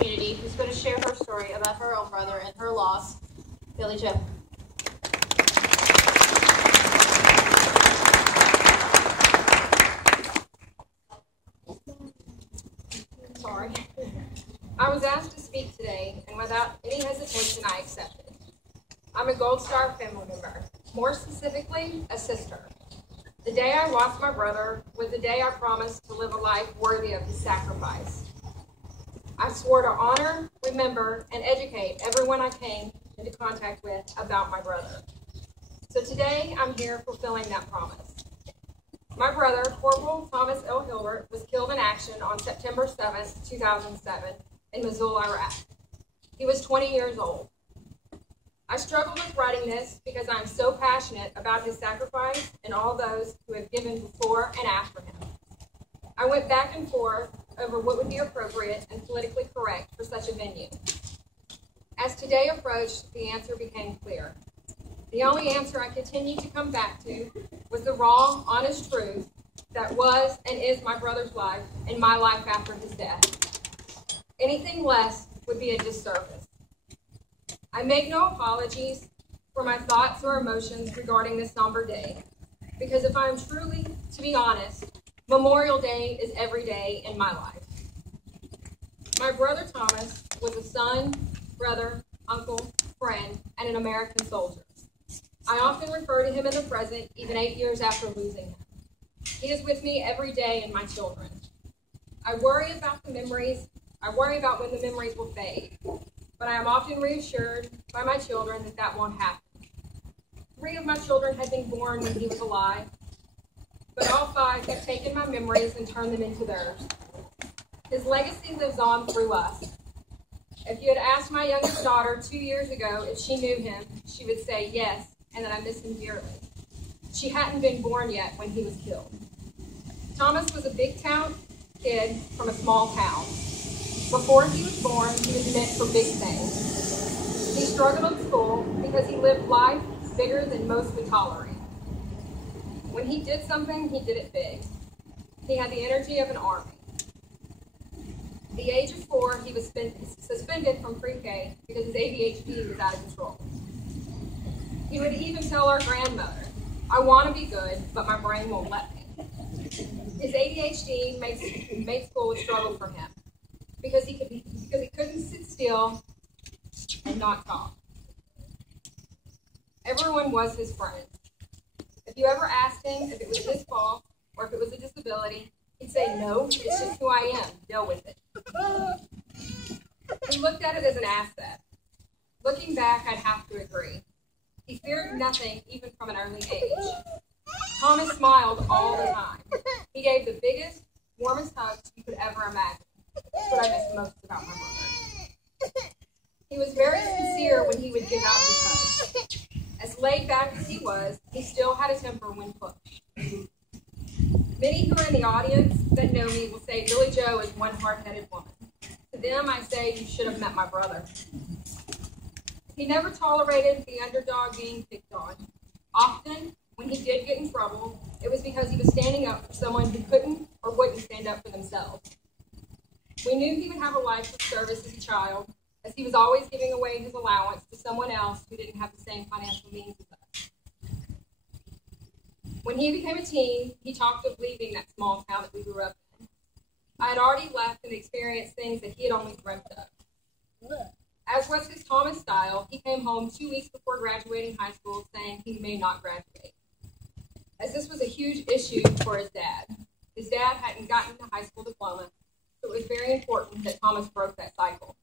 community who's going to share her story about her own brother and her loss, Billy Joe. Sorry. I was asked to speak today, and without any hesitation, I accepted. I'm a Gold Star family member, more specifically, a sister. The day I lost my brother was the day I promised to live a life worthy of his sacrifice. I swore to honor, remember, and educate everyone I came into contact with about my brother. So today, I'm here fulfilling that promise. My brother, Corporal Thomas L. Hilbert, was killed in action on September 7, 2007, in Mosul, Iraq. He was 20 years old. I struggled with writing this because I'm so passionate about his sacrifice and all those who have given before and after him. I went back and forth over what would be appropriate and politically correct for such a venue. As today approached, the answer became clear. The only answer I continued to come back to was the raw, honest truth that was and is my brother's life and my life after his death. Anything less would be a disservice. I make no apologies for my thoughts or emotions regarding this somber day, because if I am truly to be honest, Memorial Day is every day in my life. My brother Thomas was a son, brother, uncle, friend, and an American soldier. I often refer to him in the present, even 8 years after losing him. He is with me every day and my children. I worry about when the memories will fade, but I am often reassured by my children that that won't happen. 3 of my children had been born when he was alive, but all 5 have taken my memories and turned them into theirs. His legacy lives on through us. If you had asked my youngest daughter 2 years ago if she knew him, she would say yes, and that I miss him dearly. She hadn't been born yet when he was killed. Thomas was a big town kid from a small town. Before he was born, he was meant for big things. He struggled in school because he lived life bigger than most would tolerate. When he did something, he did it big. He had the energy of an army. At the age of 4, he was suspended from pre-K because his ADHD was out of control. He would even tell our grandmother, "I want to be good, but my brain won't let me." His ADHD made school a struggle for him because he couldn't sit still and not talk. Everyone was his friend. If you ever asked him if it was his fault or if it was a disability, he'd say, "No, it's just who I am. Deal with it." He looked at it as an asset. Looking back, I'd have to agree. He feared nothing, even from an early age. Thomas smiled all the time. He gave the biggest, warmest hugs you could ever imagine. That's what I miss most about my brother. He was very sincere when he would give out his hugs. As laid back as he was, he still had a temper when pushed. Many who are in the audience that know me will say Billy Joe is one hard-headed woman. To them, I say you should have met my brother. He never tolerated the underdog being picked on. Often, when he did get in trouble, it was because he was standing up for someone who couldn't or wouldn't stand up for themselves. We knew he would have a life of service as a child, as he was always giving away his allowance to someone else who didn't have the same financial means as us. When he became a teen, he talked of leaving that small town that we grew up in. I had already left and experienced things that he had only dreamt of. As was his Thomas style, he came home 2 weeks before graduating high school saying he may not graduate. As this was a huge issue for his dad. His dad hadn't gotten a high school diploma, so it was very important that Thomas broke that cycle.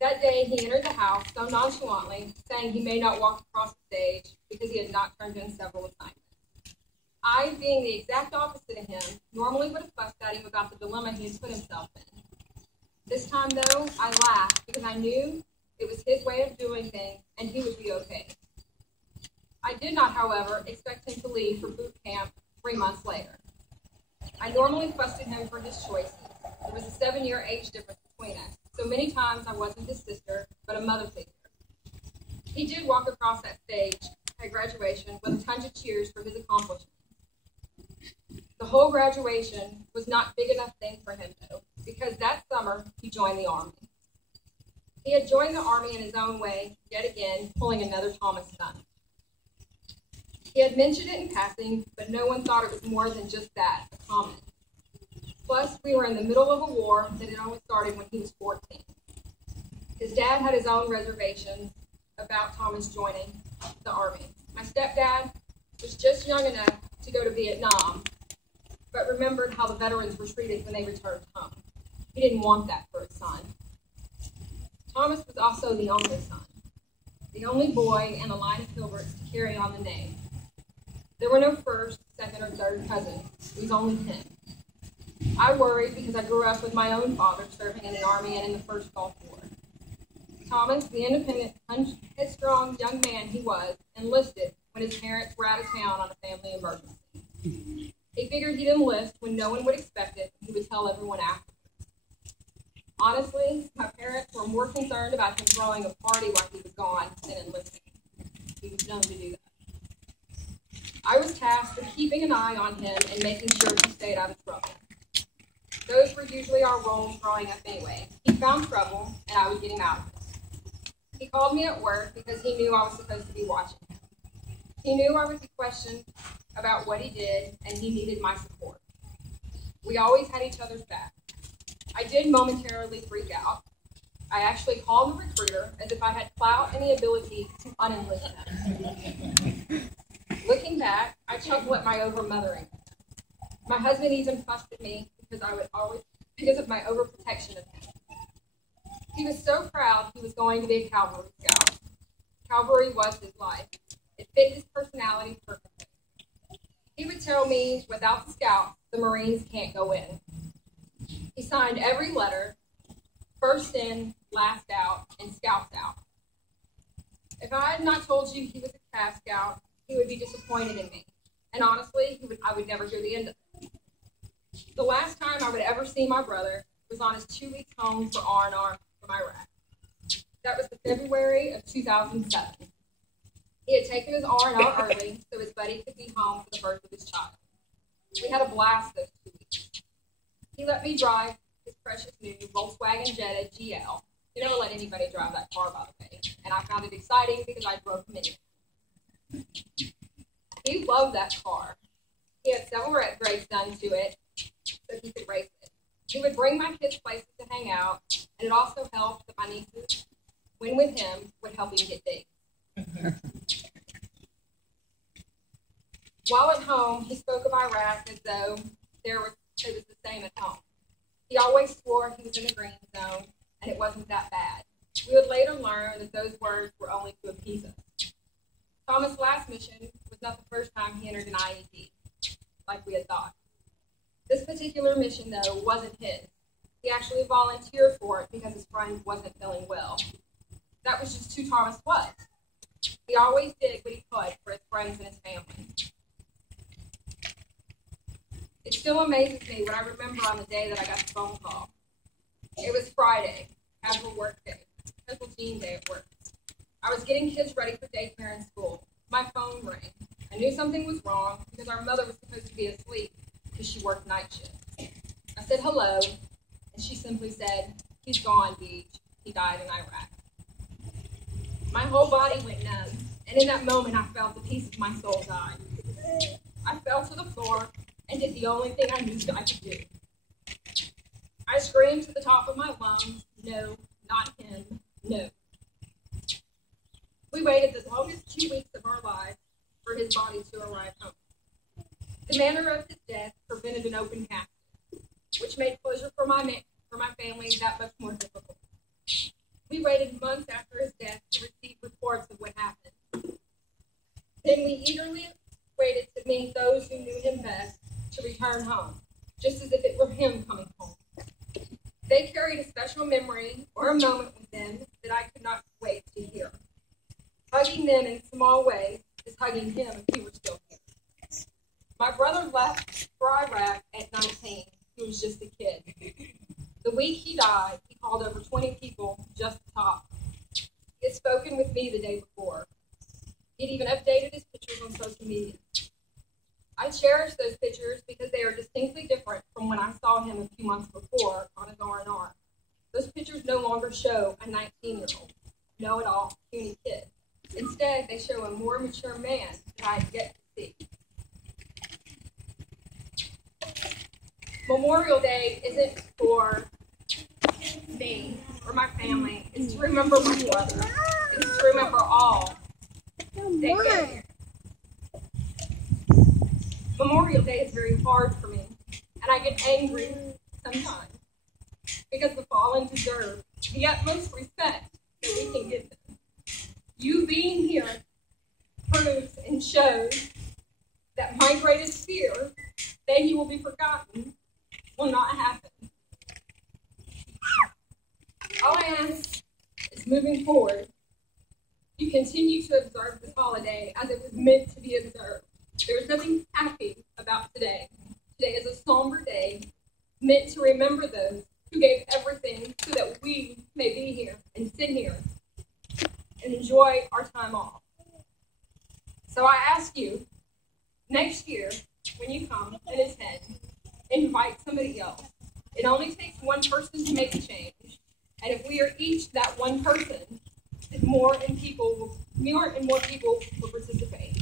That day, he entered the house so nonchalantly, saying he may not walk across the stage because he had not turned in several assignments. I, being the exact opposite of him, normally would have fussed at him about the dilemma he had put himself in. This time, though, I laughed because I knew it was his way of doing things and he would be okay. I did not, however, expect him to leave for boot camp 3 months later. I normally fussed at him for his choices. There was a 7-year age difference between us, so many times I wasn't his sister, but a mother figure. He did walk across that stage at graduation with a ton of cheers for his accomplishments. The whole graduation was not big enough thing for him, though. because that summer he joined the Army. He had joined the Army in his own way, yet again, pulling another Thomas stunt. He had mentioned it in passing, but no one thought it was more than just that, a comment. Plus, we were in the middle of a war that had only started when he was 14. His dad had his own reservations about Thomas joining the Army. My stepdad was just young enough to go to Vietnam, but remembered how the veterans were treated when they returned home. He didn't want that for his son. Thomas was also the only son, the only boy in a line of Hilberts to carry on the name. There were no first, second, or third cousins. It was only him. I worried because I grew up with my own father serving in the Army and in the First Gulf War. Thomas, the independent, headstrong young man he was, enlisted when his parents were out of town on a family emergency. He figured he'd enlist when no one would expect it, and he would tell everyone afterwards. Honestly, my parents were more concerned about him throwing a party while he was gone than enlisting. He was known to do that. I was tasked with keeping an eye on him and making sure he stayed out of trouble. Those were usually our roles growing up anyway. He found trouble, and I would get him out of it. He called me at work because he knew I was supposed to be watching him. He knew I would be questioned about what he did, and he needed my support. We always had each other's back. I did momentarily freak out. I actually called the recruiter as if I had clout and the ability to unenlist him. Looking back, I chuckle at my over-mothering. My husband even fussed at me because of my overprotection of him. He was so proud he was going to be a cavalry scout. Cavalry was his life. It fit his personality perfectly. He would tell me, without the scouts, the Marines can't go in. He signed every letter, first in, last out, and scouts out. If I had not told you he was a Cav Scout, he would be disappointed in me. And honestly, I would never hear the end of it. The last time I would ever see my brother was on his 2 weeks home for R&R from Iraq. That was the February of 2007. He had taken his R&R early so his buddy could be home for the birth of his child. We had a blast those 2 weeks. He let me drive his precious new Volkswagen Jetta GL. He never let anybody drive that car, by the way, and I found it exciting because I drove him anyway. He loved that car. He had several upgrades done to it so he could race it. He would bring my kids places to hang out, and it also helped that my nieces, when with him, would help him get dates. While at home, he spoke of Iraq as though it was the same at home. He always swore he was in the green zone, and it wasn't that bad. We would later learn that those words were only to appease us. Thomas' last mission was not the first time he entered an IED, like we had thought. This particular mission, though, wasn't his. He actually volunteered for it because his friend wasn't feeling well. That was just who Thomas was. He always did what he could for his friends and his family. It still amazes me when I remember on the day that I got the phone call. It was Friday, casual work day, Uncle Jean day at work. I was getting kids ready for daycare and school. My phone rang. I knew something was wrong because our mother was supposed to be asleep because she worked night shift. I said hello, and she simply said, "He's gone, Beach. He died in Iraq." My whole body went numb, and in that moment I felt a piece of my soul die. I fell to the floor and did the only thing I knew I could do. I screamed to the top of my lungs, "No, not him, no." We waited the longest 2 weeks of our lives for his body to arrive home. The manner of his death prevented an open casket, which made closure for my family that much more difficult. We waited months after his death to receive reports of what happened. Then we eagerly waited to meet those who knew him best to return home, just as if it were him coming home. They carried a special memory or a moment with them that I could not wait to hear. Hugging them in small ways is hugging him if he were still here. My brother left for Iraq at 19. He was just a kid. The week he died, he called over 20 people just to talk. He had spoken with me the day before. He had even updated his pictures on social media. I cherish those pictures because they are distinctly different from when I saw him a few months before on his R&R. Those pictures no longer show a 19-year-old, know-it-all, puny kid. Instead, they show a more mature man that I get to see. Memorial Day isn't for me or my family. It's to remember my brother. It's to remember all that get here. Memorial Day is very hard for me, and I get angry sometimes because the fallen deserve the utmost respect that we can give them. You being here proves and shows that my greatest fear that he will be forgotten will not happen. All I ask is, moving forward, you continue to observe this holiday as it was meant to be observed. There is nothing happy about today. Today is a somber day meant to remember those who gave everything so that we may be here and sit here and enjoy our time off. So I ask you, next year, when you come and attend, invite somebody else. It only takes one person to make a change. And if we are each that one person, more and more people will participate.